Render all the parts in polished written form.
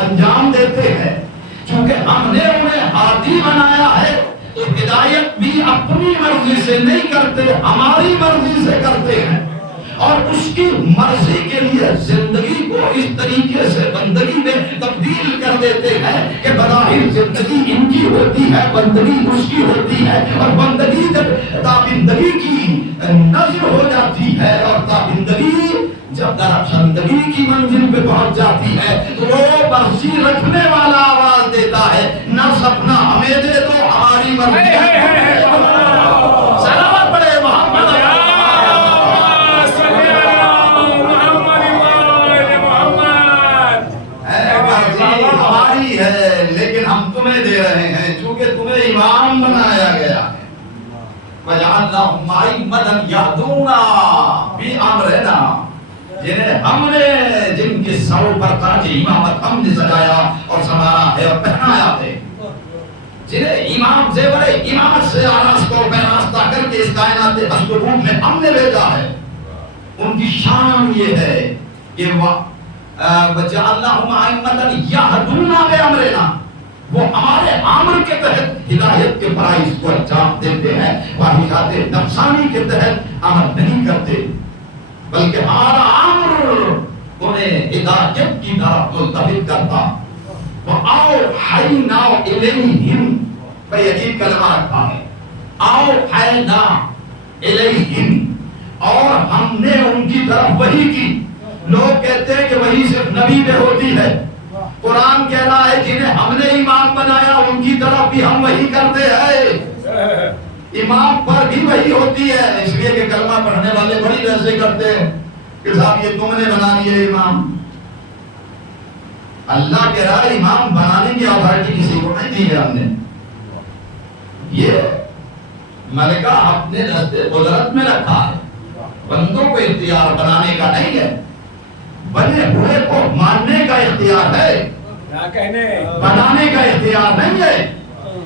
انجام دیتے ہیں، چونکہ ہم نے انہیں ہادی بنایا ہے تو ہدایت بھی اپنی مرضی سے نہیں کرتے، ہماری مرضی سے کرتے ہیں، اور اس کی مرضی کے لیے زندگی کو اس طریقے سے بندگی میں تبدیل کر دیتے ہیں کہ بظاہر زندگی ان کی ہوتی ہے، بندگی اس کی ہوتی ہے، اور بندگی جب تابندگی کی نظر ہو جاتی ہے اور تابندگی جب درخشندگی کی منزل پہ پہنچ جاتی ہے تو وہ مرضی رکھنے والا آواز دیتا ہے، نہ سپنا ہمیں دے دو، ہماری مرضی۔ سلام پڑے محمد ہماری ہے، لیکن ہم تمہیں دے رہے ہیں چونکہ تمہیں امام بنایا گیا ہے۔ وَجَعَلْنَاهُمْ أَئِمَّةً يَهْدُونَ بِأَمْرِنَا، جنہیں ہم نے، جن کے سروں پر تاج امامت ہم نے سجایا اور سنوارا ہے اور پہنایا ہے، جنہیں امام زیور امامت سے آراستہ و پیراستہ کر کے اس کائنات ہست و روح میں ہم نے بھیجا ہے، ان کی شان یہ ہے کہ وَجَعَلْنَاهُمْ أَئِمَّةً يَهْدُونَ بِأَمْرِنَا، وہ ہمارے امر کے تحت ہدایت کے فرائض کو انجام دیتے ہیں، خواہشات نفسانی کے تحت عمل نہیں کرتے، بلکہ ہمارا امر انہیں ہدایت کی طرف ملتفت کرتا۔ وَأَوْحَيْنَا إِلَيْهِمْ، بھئی عجیب کلمہ رکھا ہے، أَوْحَيْنَا إِلَيْهِمْ، اور ہم نے ان کی طرف وحی کی۔ لوگ کہتے ہیں کہ وحی صرف نبی میں ہوتی ہے، قرآن کہہ رہا ہے جنہیں ہم نے امام بنایا ان کی طرف بھی ہم وحی کرتے ہیں۔ امام پر بھی وحی ہوتی ہے، اس لیے کہ کلمہ پڑھنے والے بڑی ویسے کرتے ہیں کہ صاحب یہ تم نے بنا لیے امام۔ اللہ کہہ رہا ہے امام بنانے کی اتھارٹی کسی کو نہیں دی ہے ہم نے، یہ ملکہ اپنے دستے قدرت میں رکھا ہے، بندوں کو اختیار بنانے کا نہیں ہے، بنے ہوئے کو ماننے کا اختیار ہے، بنانے کا اختیار نہیں ہے۔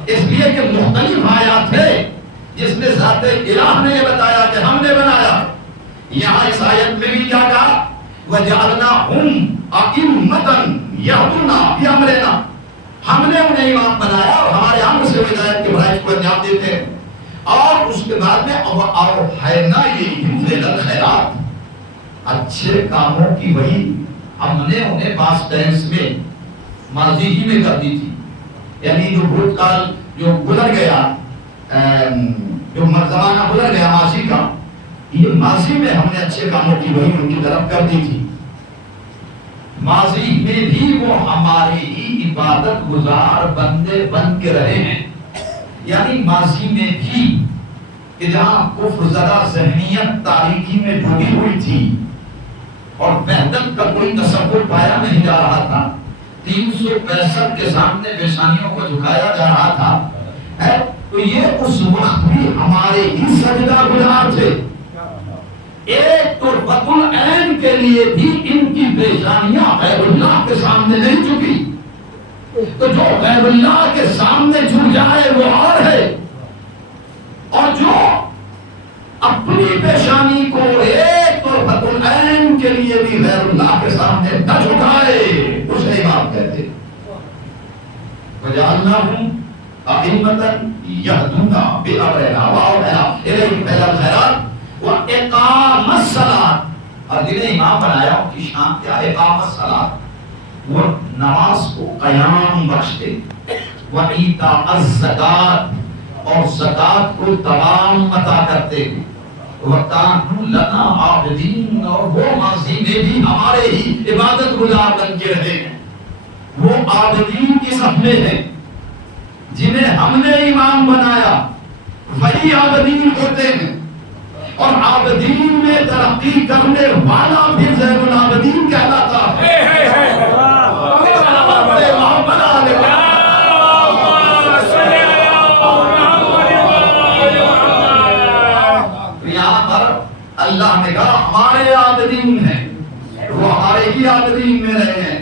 اس لیے کہ مختلف آیات ہے جس میں ذات الہ نے یہ بتایا کہ ہم نے بنایا۔ یہاں اس آیت میں بھی کیا کہا؟ وَجَعَلْنَاهُمْ أَئِمَّةً يَهْدُونَ بِأَمْرِنَا، ہم نے انہیں امام بنایا اور ہمارے امر سے ہدایت کے فرائض کو انجام دیتے ہیں۔ اور اس کے بعد میں أَوْحَيْنَا إِلَيْهِمْ فِعْلَ الْخَيْرَاتِ، اچھے کاموں کی وحی ہم نے انہیں پاسٹ ٹینس میں، ماضی ہی میں کر دی تھی، یعنی جو بھوتکال جو گزر گیا، جو زمانہ گزر گیا ماضی کا، یہ ماضی میں ہم نے اچھے کاموں کی وحی ان کی طرف کر دی تھی۔ ماضی میں بھی وہ ہمارے ہی عبادت گزار بندے بن کے رہے ہیں، یعنی ماضی میں بھی کہ جہاں کفر زدہ ذہنیت تاریکی میں ڈوبی ہوئی تھی اور وحدت کا کوئی تصور پایا نہیں جا رہا تھا، 365 کے سامنے پیشانیوں کو جھکایا جا رہا تھا، تو یہ اس وقت بھی ہمارے ہی سجدہ گزار تھے۔ ایک قربت العین کے لیے بھی ان کی پیشانیاں غیر اللہ کے سامنے نہیں جھکی، تو جو غیر اللہ کے سامنے جھک جائے وہ اور ہے، اور جو اپنی پیشانی کو ایک قربت العین کے لیے بھی غیر اللہ کے سامنے نہ جھکائے اسے امام کہتے۔ وَجَعَلْنَاهُمْ أَئِمَّةً يَهْدُونَ بِأَمْرِنَا وَأَوْحَيْنَا إِلَيْهِمْ فِعْلَ الْخَيْرَاتِ وَإِقَامَ الصَّلَاةِ، اور جنہیں امام بنایا ان کی شان کیا ہے؟ اقام الصلاۃ، وہ نماز کو قیام بخشتے، وَإِيتَاءَ الزَّکَاۃ، اور زکات کو تمام عطا کرتے ہیں، وَكَانُوا لَنَا عَابِدِينَ، اور وہ ماضی میں بھی ہمارے ہی عبادت گزار بن کے رہے ہیں۔ وہ عابدین کی صف میں ہیں جنہیں ہم نے امام بنایا، وہی عابدین ہوتے ہیں، اور عابدین میں ترقی کرنے والا بھی زین العابدین کہلاتا ہے۔ اللہ نے کہا ہمارے عابدین ہیں، وہ ہمارے ہی عابدین میں رہے ہیں۔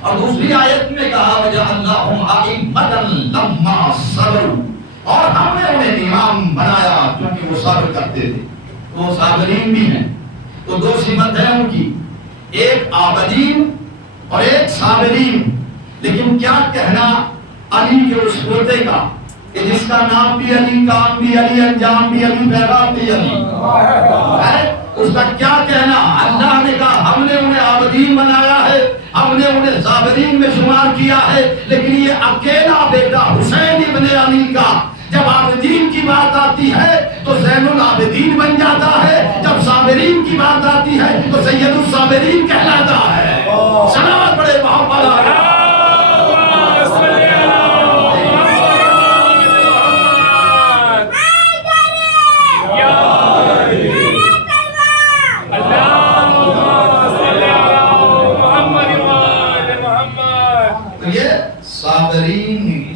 اور دوسری آیت میں کہا وَجَعَلْنَاهُمْ أَئِمَّةً لَمَّا صَبَرُوا، اور ہم نے انہیں امام بنایا کیونکہ وہ صبر کرتے تھے، تو وہ صابرین بھی ہیں۔ تو دو صفت ہیں ان کی، ایک عابدین اور ایک صابرین۔ لیکن کیا کہنا علی کے اس پوتے کا کہ جس کا نام بھی علی، کام بھی علی، انجام بھی علی، پیغام بھی علی، اس کا کیا کہنا؟ اللہ نے کہا ہم نے انہیں عابدین بنایا ہے، ہم نے انہیں صابرین میں شمار کیا ہے، لیکن یہ اکیلا بیٹا حسین ابن علی کا جب عابدین کی بات آتی ہے تو زین العابدین بن جاتا ہے، جب صابرین کی بات آتی ہے تو سید الصابرین کہلاتا ہے۔ صلوات پڑھے محمد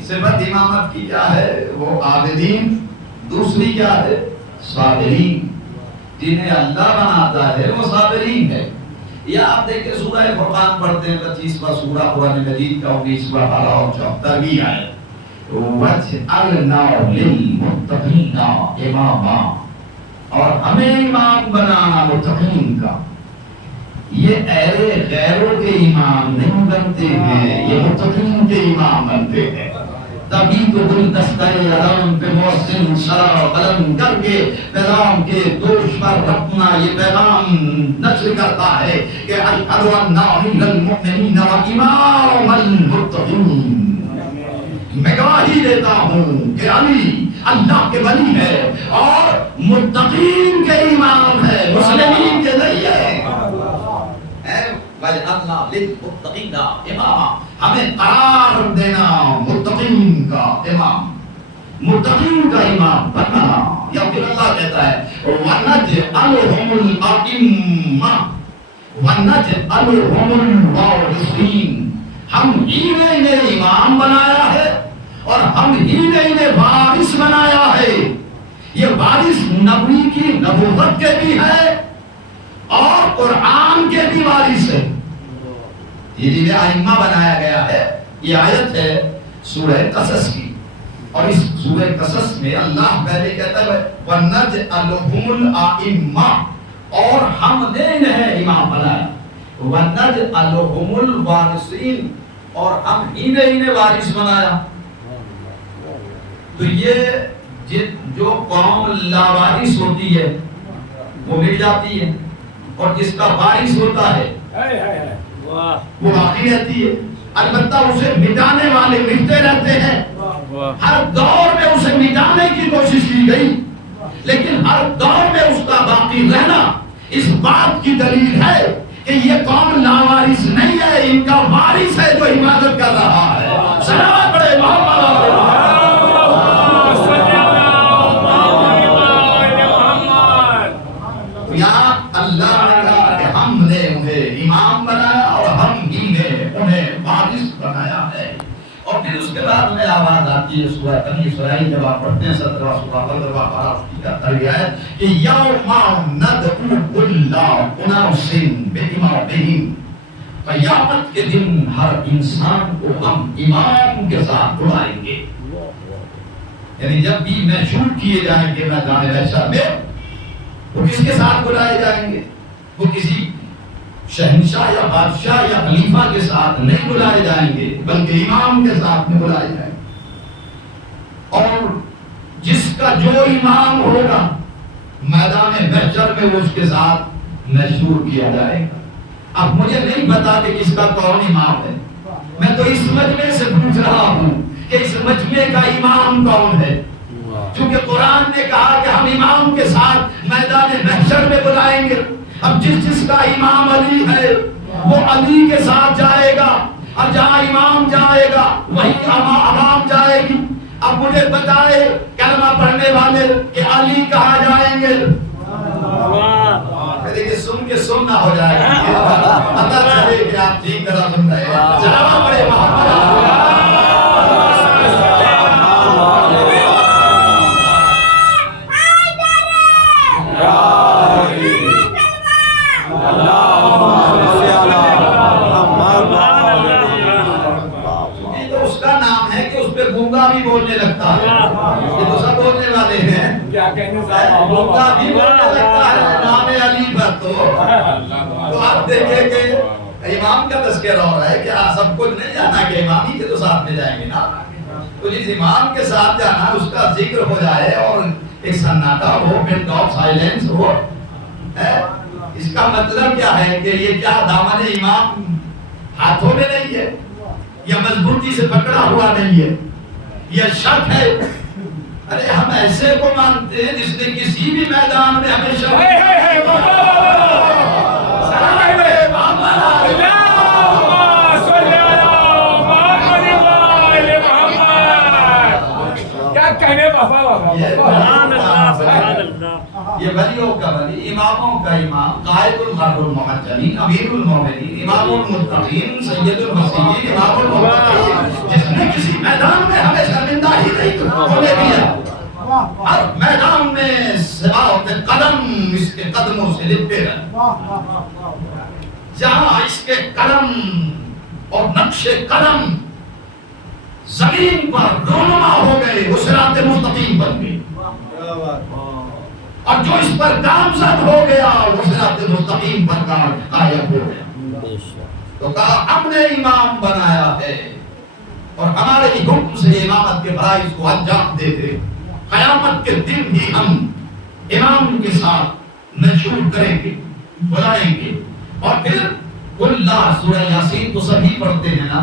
صفت امامت کی کیا ہے؟ وہ عابدین، دوسری کیا ہے؟ صابرین، جنہیں اللہ بناتا ہے وہ صابرین ہے۔ یہ آپ دیکھیں سورہ فرقان پڑھتے ہیں 25واں سورہ قرآن مجید کا 19واں پارہ اور 74ویں آیت، وَجْعَلْنَا لِلْمُتَّقِينَ إِمَامًا، اور ہمیں امام بنانا متقین کا۔ یہ اہل غیروں کے امام نہیں بنتے ہیں، یہ متقین کے امام بنتے ہیں۔ تبھی تو گلدستہ علم پہ محسن شرع قلم کر کے پیغام کے دوش پر اپنا یہ پیغام نشر کرتا ہے کہ اشہد ان امیر المؤمنین و امام المتقین، میں گواہی دیتا ہوں کہ علی اللہ کے ولی ہے اور متقین کے امام ہے، مسلمین کے نہیں ہے۔ وَجْعَلْنَا لِلْمُتَّقِينَ إِمَامًا، ہمیں قرار دینا متقین کا امام، متقین کا امام بنانا۔ یا پھر اللہ کہتا ہے وَنَجْعَلُهُمُ الْأَئِمَّةَ وَنَجْعَلُهُمُ الْوَارِثِينَ، ہم ہی نے انہیں امام بنایا ہے اور ہم ہی نے انہیں وارث بنایا ہے۔ یہ وارث نبی کی نبوت کے بھی ہے اور قرآن کے بھی وارث ہے۔ یہ جنہیں ائمہ بنایا گیا ہے، یہ آیت ہے سورہ قصص کی، اور اس سورہ قصص میں اللہ پہلے کہتا ہے وَنَجْعَلُهُمُ الْأَئِمَّةَ، اور ہم نے انہیں امام بنایا، وَنَجْعَلُهُمُ الْوَارِثِينَ، اور ہم ہی نے انہیں وارث بنایا۔ تو یہ جو قوم لاوارث ہوتی ہے وہ مٹ جاتی ہے، اور جس کا وارث ہوتا ہے وہ باقی رہتی ہے۔ البتہ اسے مٹانے والے مٹتے رہتے ہیں، ہر دور میں اسے مٹانے کی کوشش کی گئی، لیکن ہر دور میں اس کا باقی رہنا اس بات کی دلیل ہے کہ یہ قوم لاوارث نہیں ہے، ان کا وارث ہے جو حفاظت کر رہا ہے۔ صلوات پڑھے محمد۔ یہاں اللہ نے کہا کہ ہم نے انہیں امام بنایا اور ہم ہی نے انہیں وارث بنایا ہے۔ اور پھر اس کے بعد میں آواز آتی ہے سورہ بنی اسرائیل جب آپ پڑھتے ہیں 17واں سورہ 15واں پارہ اس کی ترجمہ ہے کہ یوم ندعو کل اناس بامامہم، قیامت کے دن ہر انسان کو ہم امام کے ساتھ بلائیں گے۔ یعنی جب بھی محشور کیے جائیں گے میدان محشر میں، وہ کس کے ساتھ بلائے جائیں گے؟ وہ کسی شہنشاہ یا بادشاہ یا خلیفہ کے ساتھ نہیں بلائے جائیں گے، بلکہ امام کے ساتھ میں بلائے جائیں گے۔ اور جس کا جو امام ہوگا میدان محشر میں وہ اس کے ساتھ محشور کیا جائے گا۔ اب مجھے نہیں پتا کہ کس کا کون امام ہے، میں تو اس مجمع سے پوچھ رہا ہوں کہ اس مجمع کا امام کون ہے، کیونکہ قرآن نے کہا کہ ہم امام کے ساتھ میدان محشر میں بلائیں گے۔ اب جس کا امام علی ہے وہ علی کے ساتھ جائے گا، اور جہاں امام جائے گا وہیں عوام جائے گی۔ اب مجھے بتائے کلمہ پڑھنے والے کہ علی کہاں جائیں گے؟ دیکھیں سن کے سننا ہو جائے گا، پتہ چلے کہ آپ ٹھیک طرح سن رہے ہیں۔ جناب بڑے محمد بھی بولنے لگتا ہے، یہ تو سب بولنے والے ہیں، گنگا بھی بولنے لگتا ہے نام علی پر۔ تو آپ دیکھیں کہ امام کا تذکرہ ہو رہا ہے، کیا سب کچھ نہیں جانا کہ امام ہی کے تو ساتھ میں جائیں گے نا؟ تو جس امام کے ساتھ جانا اس کا ذکر ہو جائے اور ایک سناٹا ہو، پن آف سائلنس ہو، اس کا مطلب کیا ہے کہ یہ کیا دامن امام ہاتھوں میں نہیں ہے، یا مضبوطی سے پکڑا ہوا نہیں ہے، یہ شک ہے؟ ارے ہم ایسے کو مانتے ہیں جس نے کسی بھی میدان میں ہمیشہ یہ ولیوں کا ولی، اماموں کا امام، قائد الغر المحجلین، امیر المومنین، امام المتقین، سید المسیحین، امام المتقین، جس نے کسی میدان میں ہمیں شرمندہ ہی نہیں ہونے دیا، ہر میدان میں سباوت قدم اس کے قدموں سے لپٹے رہے، جہاں اس کے قدم اور نقش قدم زمین پر رونما ہو گئے، وہ صراط مستقیم بن گئے، اور جو اس پر گامزد ہو گیا وہ صراط مستقیم پر قائم ہو گیا۔ تو کہا ہم نے امام بنایا ہے اور ہمارے ہی حکم سے امامت کے فرائض کو انجام دیتے، قیامت کے دن ہی ہم امام کے ساتھ نشور کریں گے، بلائیں گے، اور پھر اللہ سورہ یاسین تو سبھی پڑھتے ہیں نا،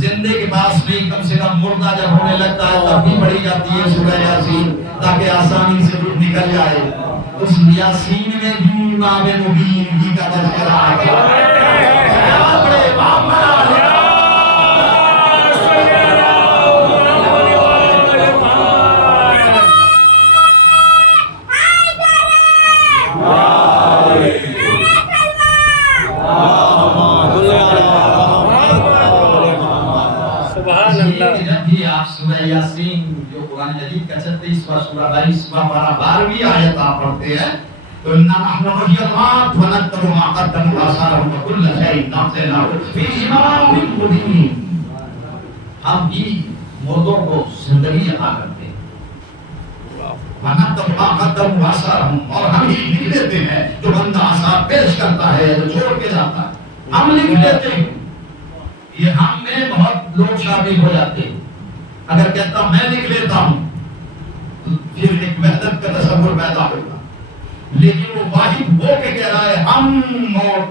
زندے کے پاس نہیں، کم سے کم مردہ جب ہونے لگتا ہے تب بھی پڑھی جاتی ہے سورہ یاسین تاکہ آسانی سے روح نکل جائے۔ اس یاسین میں بھی امام مبین ہی کا تذکرہ ہے۔ یاسین جو قرآن مجید کا 36واں سورہ 22واں پارہ 12ویں آیت آپ پڑھتے ہیں تو اِنَّا نَحْنُ نُحْيِي الْمَوْتَ وَنَكْتُبُ مَا قَدَّمُوا وَآثَارَهُمْ وَكُلَّ شَيْءٍ أَحْصَيْنَاهُ فِي إِمَامٍ مُبِينٍ۔ ہم بھی مردوں کو زندگی عطا کرتے ہیں، وَنَكْتُبُ مَا قَدَّمُوا وَآثَارَهُمْ، اور ہم ہی لکھ لیتے ہیں جو بندہ آثار پیش کرتا ہے، جو چھوڑ کے جاتا ہے، ہم لکھ لیتے ہیں۔ یہ ہم میں بہت لوگ شامل ہو جاتے ہیں، اگر کہتا میں لکھ لیتا ہوں تو پھر ایک وحدت کا تصور پیدا ہوگا، لیکن وہ واحد ہو کے کہہ رہا ہے ہم موت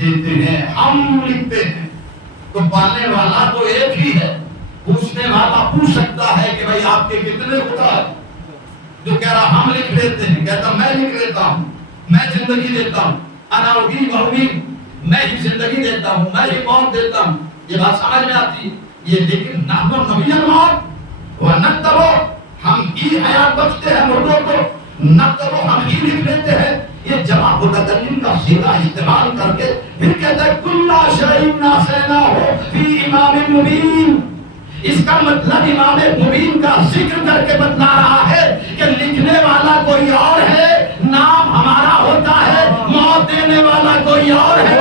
دیتے ہیں، ہم لکھتے ہیں، تو پالنے والا تو ایک ہی ہے، پوچھنے والا پوچھ سکتا ہے کہ بھائی آپ کے کتنے خدا ہے؟ جو کہہ رہا ہم لکھ لیتے ہیں، کہتا میں لکھ لیتا ہوں، میں زندگی دیتا ہوں، انا احیی و امیت، میں ہی زندگی دیتا ہوں، میں ہی موت دیتا ہوں۔ یہ بات سمجھ میں آتی ہے؟ یہ لیکن نحن نحیی الموت ونکتب، ہم ہی حیات بخشتے ہیں مردوں کو، نکتب ہم ہی لکھ لیتے ہیں۔ یہ جمع متکلم کا صیغہ استعمال کر کے پھر کہتا ہے کل شیء احصیناہ فی امام مبین۔ اس کا مطلب امام مبین کا ذکر کر کے بتلا رہا ہے کہ لکھنے والا کوئی اور ہے، نام ہمارا ہوتا ہے، موت دینے والا کوئی اور ہے۔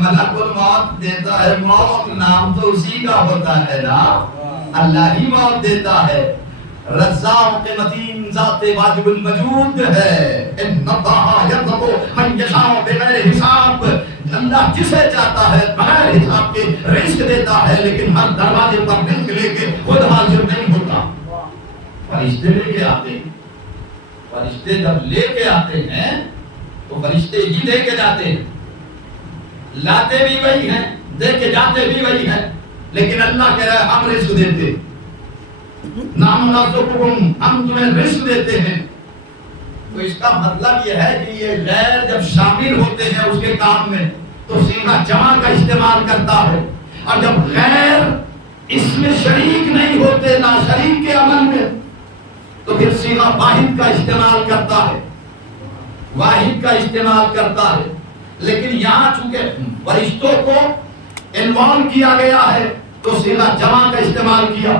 ملک الموت دیتا ہے، موت نام تو اسی کا ہوتا ہے نا، اللہ ہی موت دیتا ہے۔ رزاق متین ذات واجب الوجود ہے، ان اللہ یرزق من یشاء بغیر حساب، اللہ جسے چاہتا ہے بغیر حساب کے رزق دیتا ہے، لیکن ہر دروازے پر رزق لے کے خود حاضر نہیں ہوتا۔ فرشتے لے کے آتے ہیں، فرشتے جب لے کے آتے ہیں تو فرشتے ہی دے کے جاتے ہیں، لاتے بھی وہی ہیں، دے کے جاتے بھی وہی ہیں، لیکن اللہ کہہ رہا ہے ہم رزق دیتے، نام نرزقکم، ہم تمہیں رزق دیتے ہیں۔ تو اس کا مطلب یہ ہے کہ یہ غیر جب شامل ہوتے ہیں اس کے کام میں تو صیغہ جمع کا استعمال کرتا ہے، اور جب غیر اس میں شریک نہیں ہوتے، نا شریک کے عمل میں، تو پھر صیغہ واحد کا استعمال کرتا ہے، واحد کا استعمال کرتا ہے۔ لیکن یہاں چونکہ فرشتوں کو انوالو کیا گیا ہے تو صیغہ جمع کا استعمال کیا،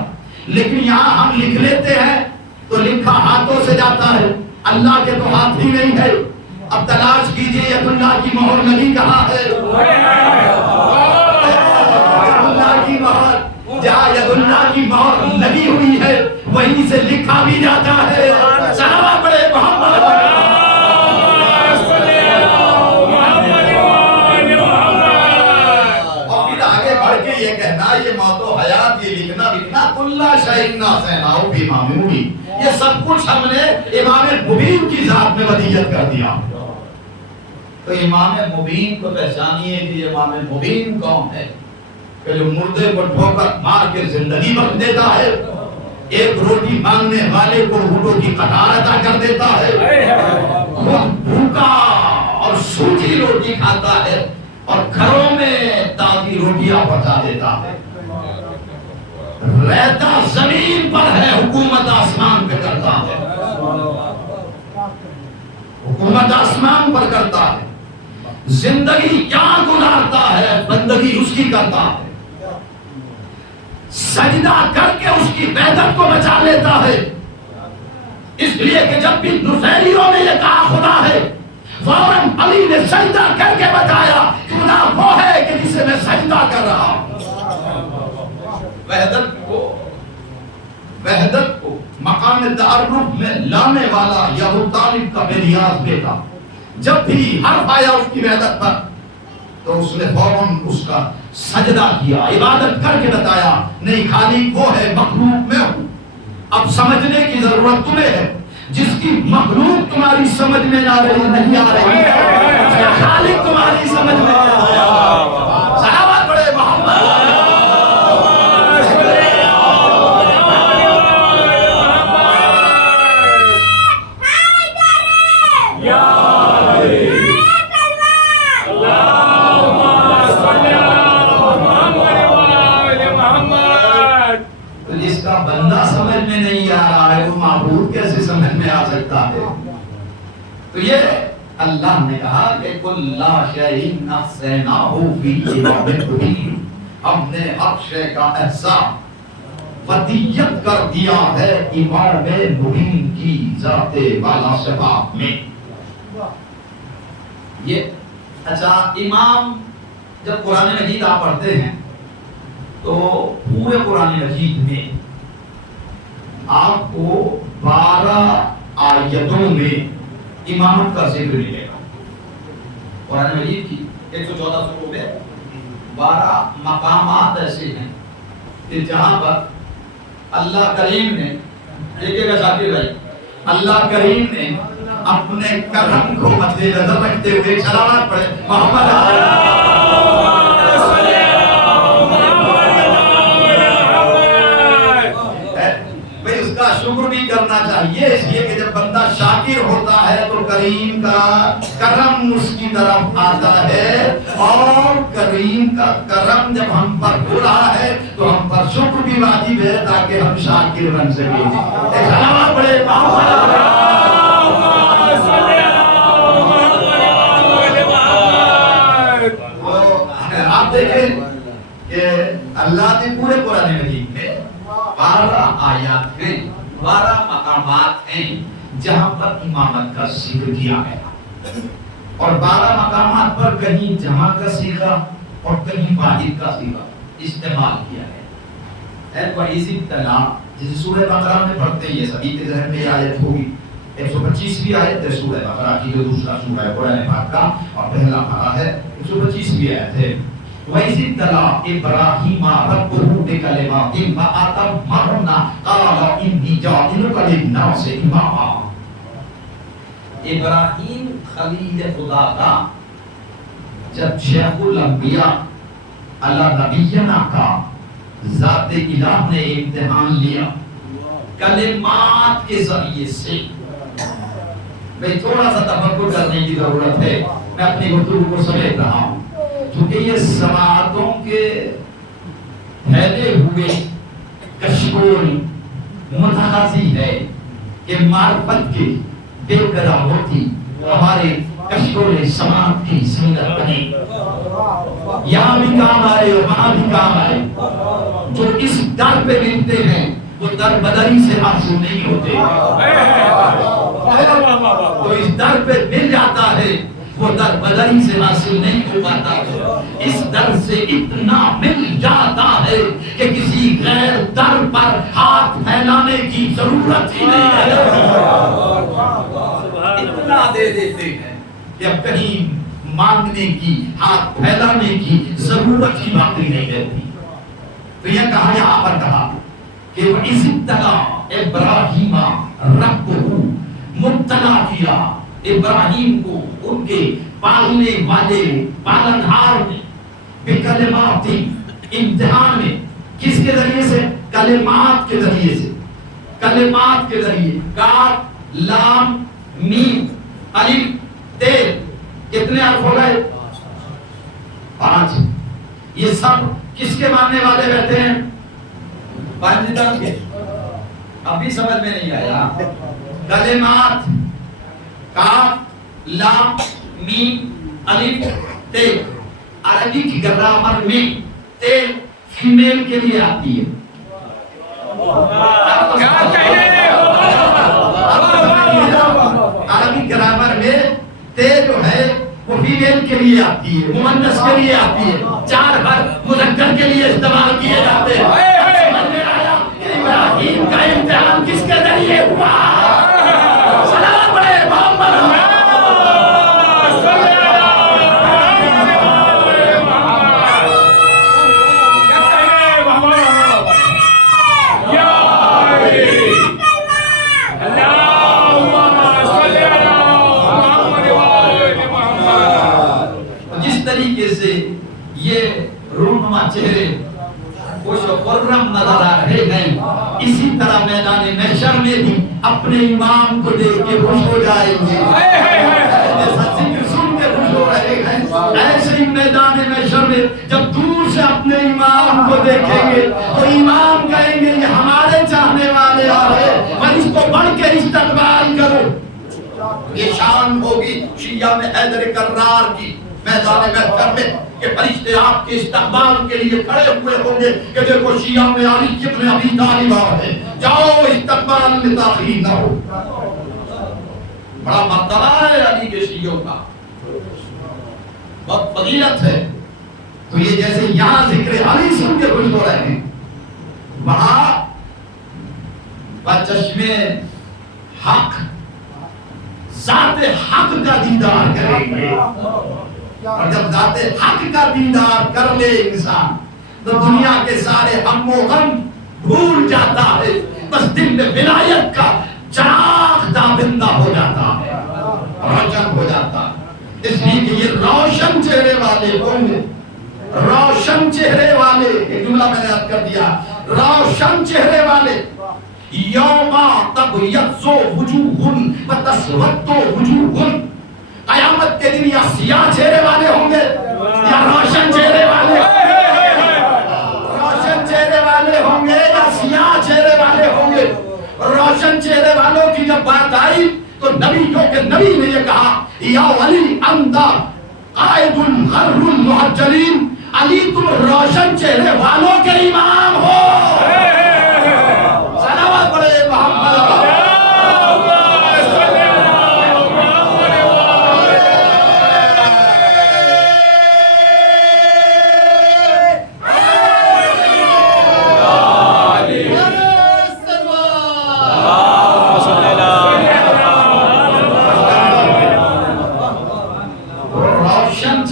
لیکن یہاں ہم لکھ لیتے ہیں تو لکھا ہاتھوں سے جاتا ہے، اللہ کے تو ہاتھ ہی نہیں ہے۔ اب تلاش کیجئے ید اللہ کی مہر نہیں کہاں ہے، ید اللہ کی مہر جہاں ید اللہ کی مہر لگی ہوئی ہے وہیں سے لکھا بھی جاتا ہے. صلوات پڑھے محمد. یہ کہنا یہ موت و حیات یہ لکھنا کلّا شہیدنا سیناؤ بھی امام مبین یہ سب کچھ ہم نے امام مبین کی ذات میں ودیت کر دیا. تو امام مبین کو پہچانیے کہ یہ امام مبین کون ہے کہ جو مردے کو ٹھوکر مار کے زندگی بخش دیتا ہے, ایک روٹی مانگنے والے کو ہونٹوں کی قطار عطا کر دیتا ہے, خود بھوکا اور سوکھی روٹی کھاتا ہے اور گھروں میں تازی روٹیاں پہنچا دیتا ہے. رہتا زمین پر ہے حکومت آسمان پہ کرتا ہے, حکومت آسمان پر کرتا ہے. زندگی کیا گزارتا ہے بندگی اس کی کرتا ہے. سجدہ کر کے اس کی عبادت کو بچا لیتا ہے. اس لیے کہ جب بھی نصیریوں نے یہ کہا خدا ہے فوراً علی نے سجدہ کر کے بتایا کہ خدا وہ ہے کہ جسے میں سجدہ کر رہا ہوں. وحدت کو مقام تعارف میں لانے والا یا ابو طالب کا بے نیاز بیٹا جب بھی حرف آیا اس کی وحدت پر تو اس نے فوراً اس کا سجدہ کیا, عبادت کر کے بتایا نہیں خالق وہ ہے مخلوق میں ہوں. اب سمجھنے کی ضرورت تمہیں ہے جس کی مخلوق تمہاری سمجھ میں نہ رہی نہیں آ رہی ہے خالق تمہاری سمجھ میں آ رہا ہے. صحابہ پڑھے محمد. بندہ سمجھ میں نہیں آ رہا ہے وہ معبود کیسے سمجھ میں آ سکتا ہے. تو یہ اللہ نے کہا کہ کلّا شیء احصیناہ فی امام مبین, ہم نے ہر شے کا احصاء ودیت کر دیا ہے امام مبین کی ذات والا صفات میں. یہ اچھا امام جب قرآن مجید آپ پڑھتے ہیں تو پورے قرآن مجید میں آپ کو 12 آیتوں میں امامت کا ذکر ملے گا. قرآن مجید کی 114 سوروں میں 12 مقامات ایسے ہیں کہ جہاں پر اللہ کریم نے دیکھے گا شاکر بھائی اللہ کریم نے اپنے کرم کو مد نظر رکھتے ہوئے صلوات پڑھے محمد. شکر بھی کرنا چاہیے اس لیے کہ جب بندہ شاکر ہوتا ہے تو کریم کا کرم اس کی طرف آتا ہے اور کریم کا کرم جب ہم پر ہو رہا ہے تو ہم پر شکر بھی واجب ہے تاکہ ہم شاکر بن سکیں. صلوات پڑھے آپ دیکھیں کہ اللہ نے پورے قرآن مجید میں 12 آیات ہیں 12 مقامات ہیں جہاں پر امامت کا ذکر کیا گیا اور 12 مقامات پر کہیں جمع کا صیغہ اور کہیں واحد کا صیغہ استعمال کیا گیا ہے. اسی طرح جس سورہ بقرہ میں پڑھتے ہیں یہ سبھی کے ذہن میں آیت ہوگی 125ویں آیت ہے سورہ بقرہ کی جو دوسرا سورہ ہے قرآن پاک کا اور پہلا پارہ ہے 125ویں آیت ہے. وَإِذِ ابْتَلَىٰ إِبْرَاهِيمَ رَبُّهُ بِكَلِمَاتٍ فَأَتَمَّهُنَّ قَالَ إِنِّي جَاعِلُكَ لِلنَّاسِ إِمَامًا. ابراہیم خلیل خدا کا جب شیخ الانبیاء اللہ نبینا کا ذات الہ نے امتحان لیا کلمات کے ذریعے سے. میں تھوڑا سا تفکر کرنے کی ضرورت ہے, میں اپنی گفتگو کو سمیٹ رہا ہوں کیونکہ یہ سماعتوں کے پھیلے ہوئے کشکول متحاسی ہے کہ معرفت کی بے قرار ہوتی ہمارے کشکول سماعت کی سنگت بنے یہاں بھی کام آئے اور وہاں بھی کام آئے. جو اس در پہ ملتے ہیں وہ در بدری سے حاصل نہیں ہوتے, تو اس در پہ مل جاتا ہے وہ در بدری سے حاصل نہیں ہو پاتا. اس در سے اتنا مل جاتا ہے کہ کسی غیر در پر ہاتھ پھیلانے کی ضرورت ہی نہیں ہے. اتنا دے دیتے ہیں کہ اب کہیں مانگنے کی، ہاتھ پھیلانے کی ضرورت ہی باقی نہیں رہتی. تو یہ کہا، یہاں پر کہا کہ اِذِ ابْتَلَىٰ ابراہیم ربہ، مبتلا کیا ابراہیم کو ان کے پالنے والے پالنہار نے، بکلمات، امتحان میں. کس کے ذریعے سے؟ کلمات کے ذریعے سے. کلمات کے ذریعے. کاف لام میم الف تے. کتنے حرف ہو گئے؟ 5. یہ سب کس کے ماننے والے رہتے ہیں؟ پنجتن کے. ابھی سمجھ میں نہیں آیا. کلمات، کاف لام میم الف تے. عربی کی گرامر میں تے فیمیل کے لیے آتی ہے. عربی گرامر میں تے جو ہے وہ فیمیل کے لیے آتی ہے، مؤنث کے لیے آتی ہے. 4 حرف مذکر کے لیے استعمال کیے جاتے ہیں. سمجھ میں آیا کہ ابراہیم کا امتحان کس کے ذریعے ہوا؟ سلام علیہ محمد. یہ رونما چہرے خوش و خرم نظر آ رہے ہیں، اسی طرح میدان محشر میں بھی اپنے امام کو دیکھ کے خوش ہو جائیں گے. جیسا ذکر سن کے خوش ہو رہے ہیں، ایسے ہی میدان محشر میں جب دور سے اپنے امام کو دیکھیں گے تو امام کہیں گے یہ ہمارے چاہنے والے آئے، پر اس کو بڑھ کے استقبال کرو. یہ شان ہوگی شیعہ میں حیدر کرار کی میدان محشر میں کہ فرشتے آپ کے استقبال کے لیے کھڑے ہوئے ہوں گے کہ دیکھو شیعہ میں علی ابن ابی طالب ہے، جاؤ استقبال میں تاخیر نہ ہو. بڑا مرتبہ ہے علی کے شیعوں کا، بہت فضیلت ہے. تو یہ جیسے یہاں ذکر علی سن کے خوش ہو رہے ہیں، وہاں بچشمے حق ذات حق کا دیدار کریں گے. اور جب ذات حق کا دیدار کر لے انسان تو دنیا کے سارے غم و غم بھول جاتا ہے، بس دل میں ولایت کا چراغ تابندہ ہو جاتا ہے، روشن ہو جاتا ہے. اس لیے کہ یہ روشن چہرے والے ہوں گے. روشن چہرے والے، ایک جملہ میں نے یاد کر دیا، روشن چہرے والے. یوما تبیض وجوہ وتسود وجوہ. قیامت کے دن یا سیاہ چہرے والے ہوں گے یا روشن چہرے والے. روشن چہرے والے ہوں گے یا سیاہ چہرے والے ہوں گے. روشن چہرے والوں کی جب بات آئی تو نبیوں کے نبی نے یہ کہا، یا علی انت قائد الغر المحجلین. علی تم روشن چہرے والوں کے امام ہو. صلوات پڑھے محمد.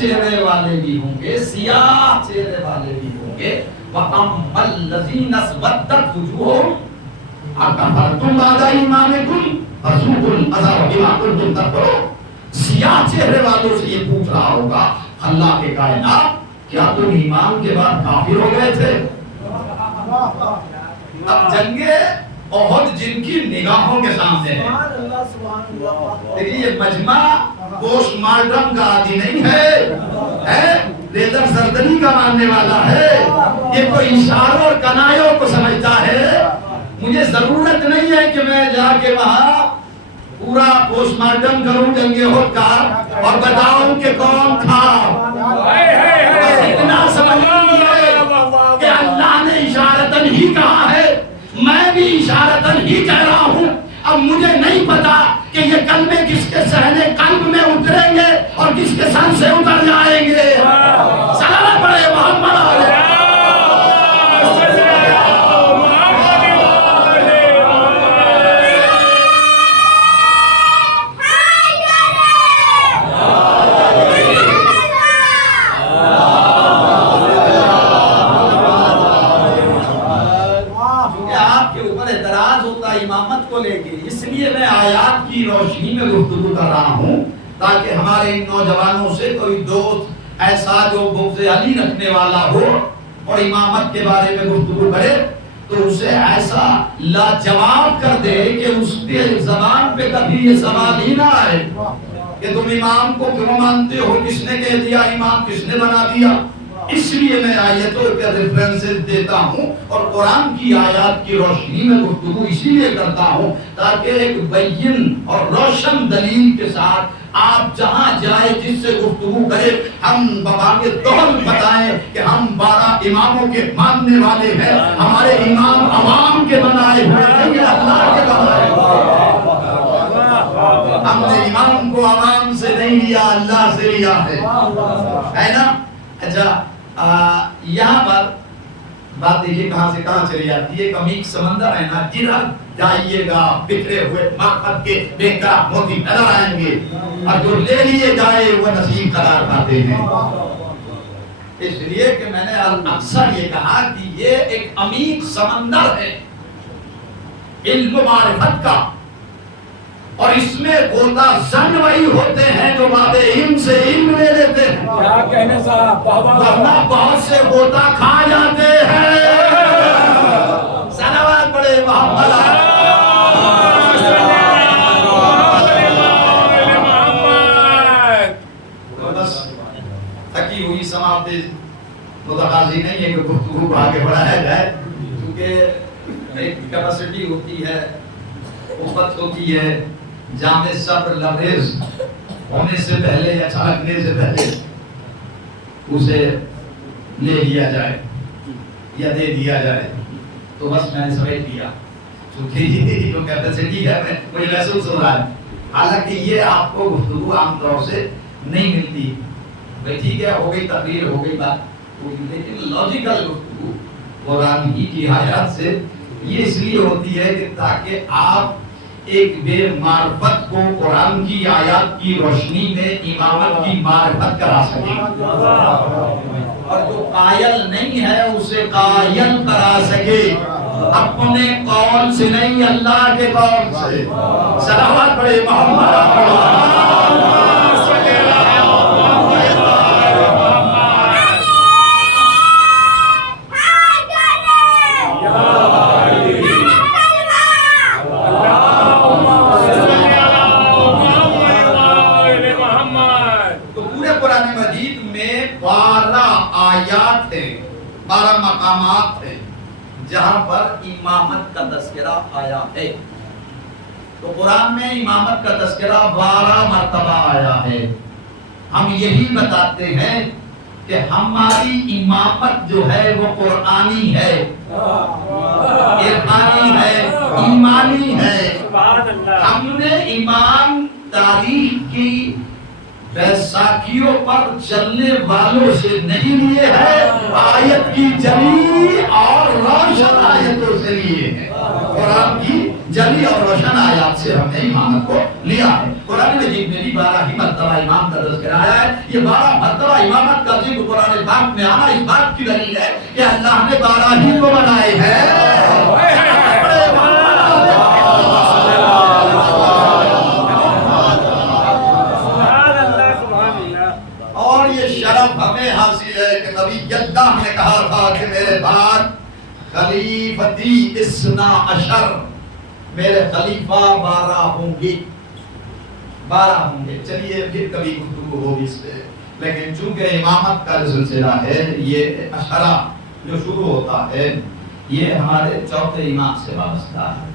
چہرے والے بھی ہوں گے، سیاہ چہرے والے بھی ہوں گے. وَأَمَّا الَّذِينَ اسْوَدَّتْ وُجُوهُهُمْ أَكَفَرْتُمْ بَعْدَ إِيمَانِكُمْ فَذُوقُوا الْعَذَابَ بِمَا كُنتُمْ تَكْفُرُونَ. سیاہ چہرے والوں سے یہ پوچھ رہا ہوگا اللہ کے کائنات، کیا تم ایمان کے بعد کافر ہو گئے تھے؟ اب جنگ احد جن کی نگاہوں کے سامنے ہے. دیکھیے یہ مجمع پوسٹ مارٹم کا عادی نہیں ہے، لیزر سرجری کا ماننے والا ہے. یہ کوئی اشاروں اور کنایوں کو سمجھتا ہے. مجھے ضرورت نہیں ہے کہ میں جا کے وہاں پورا پوسٹ مارٹم کروں جنگ احد کا اور بتاؤں کہ کون تھا. بس اتنا سمجھ لیجیے کہ اللہ نے اشارتاً ہی کہا ہے، میں بھی اشارتاً ہی کہہ رہا ہوں. اب مجھے نہیں پتا کہ یہ کلمے کس کے صحن قلب میں اتریں گے اور اور کس کے سر سے اتر جائیں گے. صلوات پڑھے محمد علیہ. امامت کو لے کے, اس لیے میں آیات کی روشنی میں گفتگو کر رہا ہوں تاکہ ہمارے ان نوجوانوں سے کوئی دوست ایسا جو بغض علی رکھنے والا ہو اور امامت کے بارے میں گفتگو کرے تو اسے ایسا لاجواب کر دے کہ اس کے زبان پہ کبھی یہ سوال ہی نہ آئے کہ تم امام کو کیوں مانتے ہو, کس نے کہہ دیا امام, کس نے بنا دیا. اس لیے میں آیتوں کے ریفرنسز دیتا ہوں اور قرآن کی آیات کی روشنی میں گفتگو اسی لیے کرتا ہوں تاکہ ایک بین اور روشن دلیل کے ساتھ آپ جہاں جائے جس سے گفتگو کرے ہم بباغ دہل بتائیں کہ ہم 12 اماموں کے ماننے والے ہیں. ہمارے امام عوام کے بنائے ہوئے ہیں, اللہ کے بنائے ہوئے. ہم نے امام کو عوام سے نہیں لیا, اللہ سے لیا ہے نا. اچھا یہاں پر بات دیکھیے کہاں سے کہاں چلی جاتی ہے. ایک عمیق سمندر ہے نا, جدھر جائیے گا بکھرے ہوئے معرفت کے بے قرار موتی نظر آئیں گے اور جو لے لیے جائے وہ نصیب قرار پاتے ہیں. اس لیے کہ میں نے اکثر یہ کہا کہ یہ ایک عمیق سمندر ہے علم و معرفت کا, اور اس میں غوطہ زن وہی ہوتے ہیں جو باب علم سے علم لے لیتے ہیں. کیا کہنے صاحب, ورنہ بہت سے غوطہ کھا جاتے ہیں. صلوات پڑھے محمد. بس تھکی ہوئی سماعت متقاضی نہیں ہے کہ گفتگو کو آگے بڑھایا جائے, کیونکہ ایک کیپیسٹی ہوتی ہے, قوت ہوتی ہے. جامع صبر لبریز ہونے سے پہلے یا چھلکنے سے پہلے اسے لے لیا جائے یا دے دیا جائے. تو بس میں نے سمجھ لیا کیونکہ جو کیپیسٹی ہے مجھے محسوس ہو رہا ہے. حالانکہ یہ آپ کو گفتگو عام طور سے نہیں ملتی. بھائی ٹھیک ہے, ہو گئی تقریر, ہو گئی بات, لیکن لاجیکل گفتگو قرآن ہی کی آیات سے یہ اس لیے ہوتی ہے کہ تاکہ آپ ایک بے معرفت کو قرآن کی آیات کی روشنی میں امامت کی معرفت کرا سکے, اور جو قائل نہیں ہے اسے قائل کرا سکے, اپنے قول سے نہیں اللہ کے قول سے. صلوات پڑھے محمد. آیات ہیں, 12 مقامات ہیں جہاں پر امامت کا تذکرہ آیا ہے. تو قرآن میں امامت کا تذکرہ 12 مرتبہ آیا ہے. ہم یہی بتاتے ہیں کہ ہماری امامت جو ہے وہ قرآنی ہے, عرفانی ہے, ایمانی ہے. ہم نے امام تاریخ کی بیساکھیوں پر چلنے والوں سے نہیں لیے ہیں, آیت کی جلی اور روشن آیتوں سے لیے ہیں. قرآن کی جلی اور روشن آیات سے ہم نے امامت کو لیا ہے. قرآن مجید میں بھی 12 ہی مرتبہ امام کا تذکرہ آیا ہے. یہ 12 مرتبہ امامت کا ذکر قرآن پاک میں آنا اس بات کی دلیل ہے کہ اللہ نے 12 ہی کو بنائے ہیں. شرف ہمیں حاصل ہے کہ نبی اللہ نے کہا تھا کہ میرے بعد خلیفتی 12، میرے خلیفہ 12 ہوں گے. 12 ہوں گے. چلیے پھر کبھی گفتگو ہوگی اس پہ, لیکن چونکہ امامت کا سلسلہ ہے, یہ اشرا جو شروع ہوتا ہے یہ ہمارے چوتھے امام سے وابستہ ہے.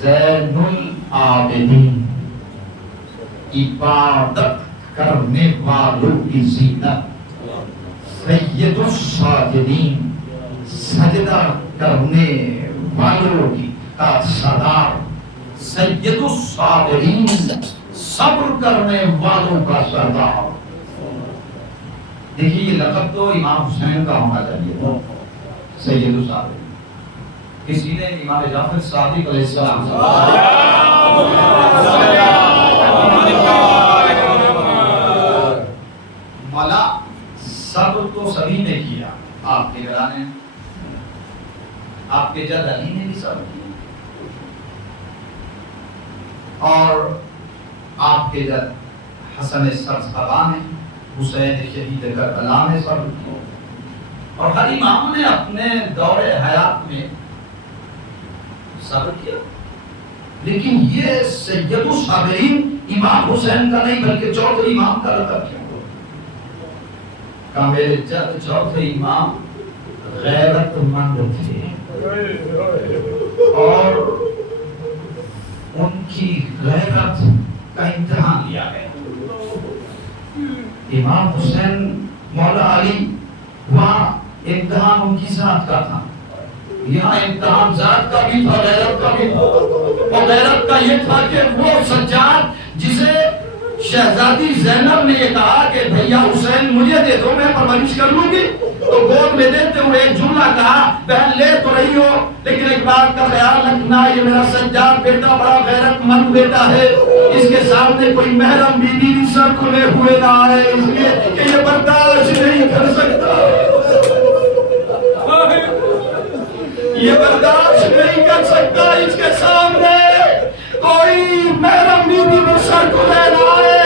زین العابدین, عبادت کرنے والوں کی زینت, سید الساجدین, سجدہ کرنے والوں کی کا سردار, سید الصابرین, صبر کرنے والوں کا سردار. دیکھیے یہ لقب تو امام حسین کا ہونا چاہیے، سید الصابرین. کسی نے امام جعفر صادق علیہ السلام مولا صبر تو سبھی نے کیا، آپ کے گھرانے، آپ کے جد علی نے بھی صبر کیا، اور آپ کے جد حسن سبزقبا نے، حسین شہید کربلا نے صبر کیا، اور ہر امام نے اپنے دور حیات میں صبر کیا. لیکن یہ سید الصابرین امام حسین کا نہیں بلکہ چوتھے امام کا لقب کیا ہوا کہ میرے جد چوتھے امام غیرت مند تھے اور ان کی غیرت کا امتحان لیا گیا. امام حسین مولا علی وہاں امتحان ان کی ذات کا تھا، یہاں امتحان ذات کا بھی تھا، غیرت کا بھی تھا. اور غیرت کا یہ تھا کہ وہ سجاد جسے شہزادی زینب نے یہ کہا کہ بھیا حسین مجھے دے دو میں پرورش کر لوں گی، تو گود میں دیتے ہوئے ایک جملہ کہا بہن لے تو رہی ہو لیکن ایک بات کا خیال رکھنا، یہ میرا سجاد بیٹا بڑا غیرت مند بیٹا ہے، اس کے سامنے کوئی محرم بیوی بھی سر کھلے ہوئے نہ آئے، اس لیے کہ یہ برداشت نہیں کر سکتا، یہ برداشت نہیں کر سکتا اس کے سامنے کوئی محرم بیوی بھی سر کھلے نہ آئے.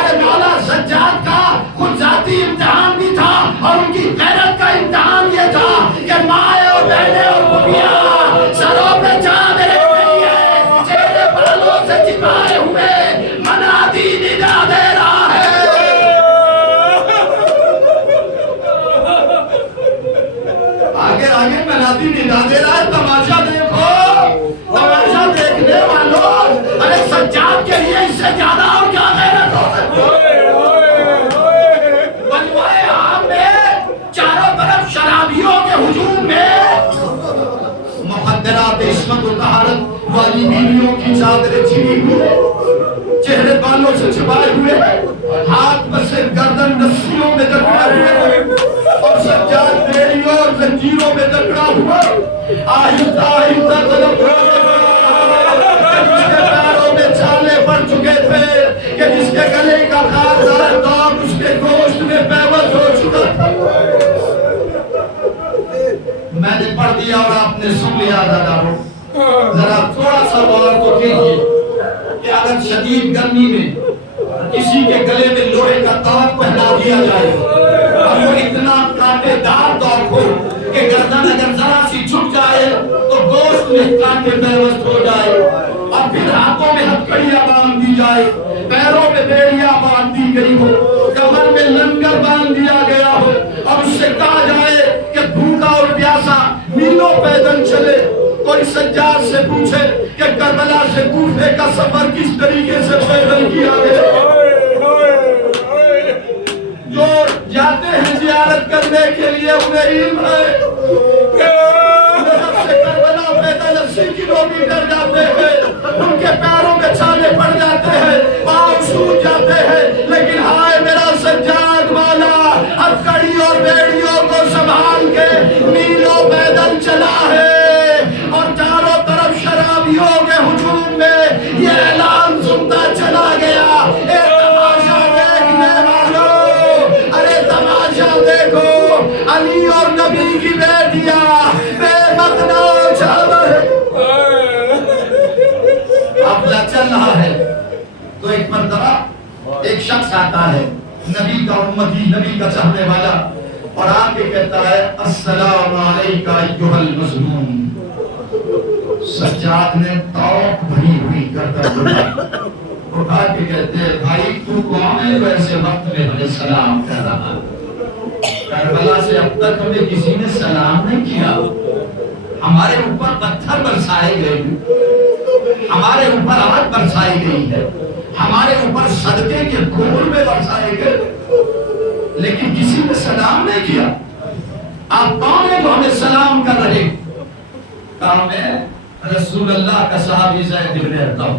ارے مولا سجاد کا خود ذاتی امتحان بھی تھا اور ان کی غیرت کا امتحان یہ تھا کہ مائیں اور بہنیں اور بھبیاں سروں پہ چادریں پہنی ہے، چہرے بالوں سے چھپائے ہوئے منادی ندا دے رہا ہے. آگے آگے منادی ندا دے رہا ہے، تماشا دیکھو، تماشا دیکھنے والوں. ارے سجاد کے لیے اس سے زیادہ اور کیا غیرت ہو سکتی ہے؟ بجوائے عام میں چاروں طرف شرابیوں کے ہجوم میں مخدرات عصمت و طہارت والی بیویوں کی چادریں چھپی ہوئی، چہرے بالوں سے چھپائے ہوئے، ہاتھ بسے گردن رسیوں میں جکڑے ہوئے، اور سجاد بیڑیوں اور زنجیروں میں جکڑا ہوا آہستہ آہستہ طرف جس کے پیروں میں چھالے پڑ چکے تھے کہ جس کے گلے کا خاردار داغ اس کے گوشت میں پیوست ہو چکا تھا. میں نے پڑھ دیا اور آپ نے سن لیا. ذرا تھوڑا سا غور تو کیجیے کہ اگر شدید گرمی میں کسی کے گلے میں لوہے کا تاج پہنا دیا جائے اور وہ اتنا کانٹے دار تاج ہو کہ گردن اگر ذرا سی جھک جائے تو گوشت میں کانٹے پیوست ہو جائے، اور پھر ہاتھوں میں ہتھکڑیاں باندھ دی جائے، پیروں میں بیڑیاں باندھ دی گئی ہو، کمر میں لنگر باندھ دیا گیا ہو، اور اس سے کہا جائے کہ بھوکا اور پیاسا میلوں پیدل چلے. کوئی سجاد سے پوچھے کہ کربلا سے کوفے کا سفر کس طریقے سے پیدل کیا گیا. جو جاتے ہیں زیارت کرنے کے لیے انہیں علم ہے کہ سے کربلا پیدل 80 کلومیٹر جاتے ہیں، ان کے پیروں میں چھالے پڑ جاتے ہیں، پاؤں سوج جاتے ہیں، لیکن ہائے میرا سجاد والا ہتھکڑی اور بیڑیوں کو سنبھال کے میلوں پیدل چلا ہے، اور چاروں طرف شرابیوں کے ہجوم میں یہ اعلان سنتا چلا گیا. اے تماشا دیکھنے والوں، ارے تماشا دیکھو، علی اور نبی کی بیٹیاں بے مقدار افلا چل رہا ہے. تو ایک مرتبہ ایک شخص آتا ہے، نبی کا امتی، نبی کا چاہنے والا، اور آ کے کہتا ہے السلام علیکہ ایھا المظلوم. سجاد نے توق بھری ہوئی گردن اٹھا کے کہتے ہیں بھائی تو کون ہے ویسے وقت میں ہمیں سلام کر رہا؟ کربلا سے اب تک ہمیں کسی نے سلام نہیں کیا، ہمارے اوپر پتھر برسائے گئے، ہمارے اوپر آگ برسائی گئی ہے، ہمارے اوپر صدقے کے گھول میں برسائے گئے، لیکن کسی نے سلام نہیں کیا. آپ کون ہیں جو ہمیں سلام کر رہے؟ کہا میں رسول اللہ کا صحابی زید بن ارقم.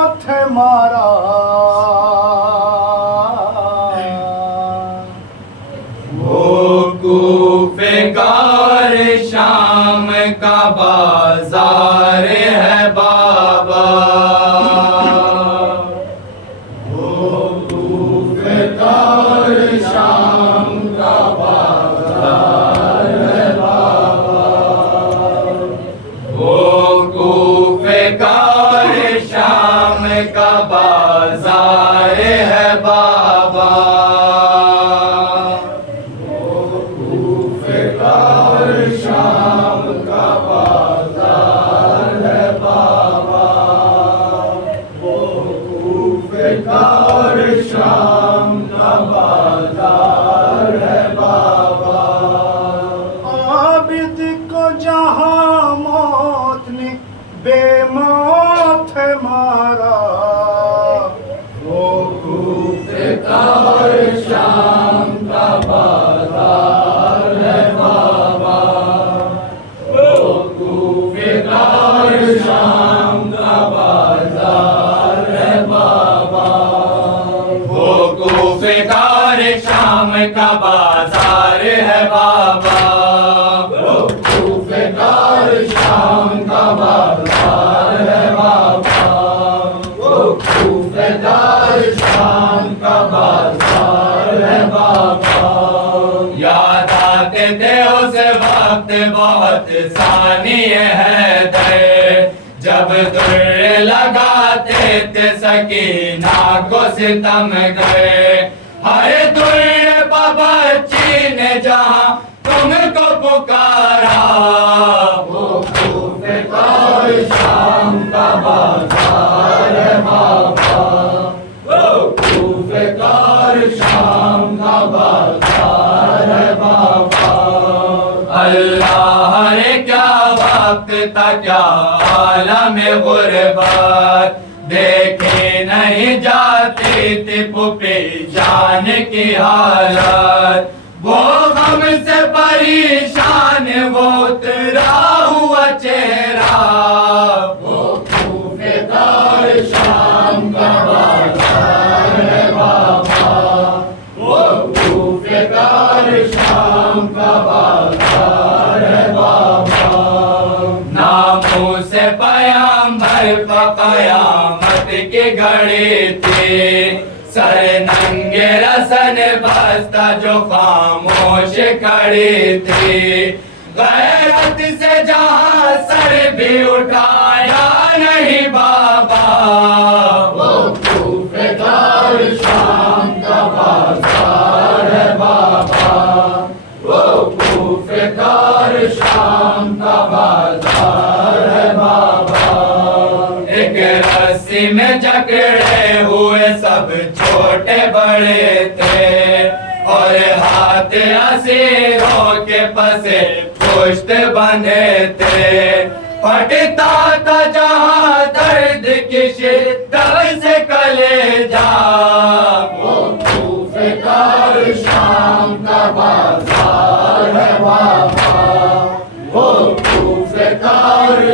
موت ہے مارا کوفہ شام کا بازار ہے بابا وہ کوفہ شام کا بازار ہے بابا وہ کوفہ شام کا بازار ہے بابا عابد کو جہاں موت نے بے موت ہے مارا وہ کوفہ شام کا بازار ہے بابا وہ کوفہ شام کا بازار ہے بابا وہ کوفہ شام کا بازار ہے بابا وہ کوفہ شام کا بازار ہے بابا وہ کوفہ شام کا بازار ہے بابا یاد آتے تھے اس وقت بہت ثانیے حیدر جب در لگاتے تھے سکینہ کو ستم گئے ہر در بچی نے جہاں تم کو پکارا وہ کوفہ شام کا بازار ہے بابا وہ کوفہ شام کا بازار ہے بابا اللہ نے کیا وقت تھا کیا عالم غربت دیکھے نہیں جاتی تھی پھوپھی جان کی حالت وہ غم سے پریشان وہ اترا ہوا چہرہ وہ کوفہ شام کا بازار ہے بابا وہ کوفہ شام کا بازار ہے بابا ناموس پیغمبر پہ قیامت کی گھڑی تھی سر ننگے رسن بستہ جو خاموش کھڑی تھی غیرت سے جہاں سر بھی اٹھایا نہیں بابا وہ کوفہ شام کا بازار ہے بابا وہ کوفہ شام کا بازار ہے بابا ایک رسی میں جکڑے ہوئے سب چھوٹے بڑے تھے اور ہاتھ اسیروں کے پسے پشت بندھے تھے پھٹتا تھا جہاں درد کی شدت سے کلیجا وہ کوفہ شام کا بازار ہے بابا وہ کوفہ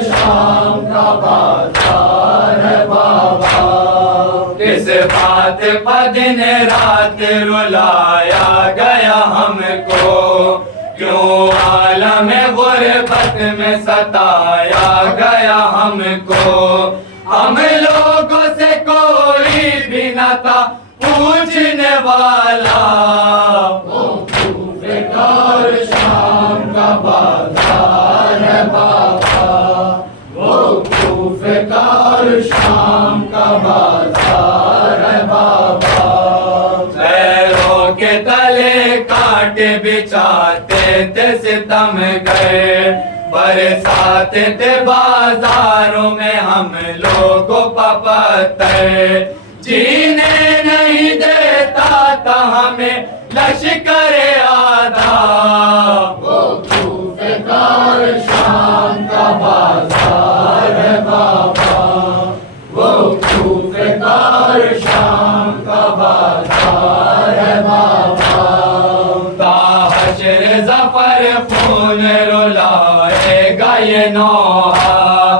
شام کا بازار ہے بابا اس بات پر دن رات رلایا گیا ہم کو کیوں عالم غربت میں ستایا گیا ہم کو ہم لوگوں سے کوئی بھی نہ تھا پوچھنے والا وہ کوفہ شام کا بازار ہے بابا وہ کوفہ شام کا بازار ہے بابا پیروں کے تلے کانٹے بچھاتے تھے ستم گئے برساتے تھے بازاروں میں ہم لوگوں پہ پتھر جینے نہیں دیتا تھا ہمیں لشکر آدھا وہ کوفہ شام کا بازار ہے بابا وہ کوفہ شام کا بازار ہے بابا تا حشر ظفر خون رلائے گا یہ نوحہ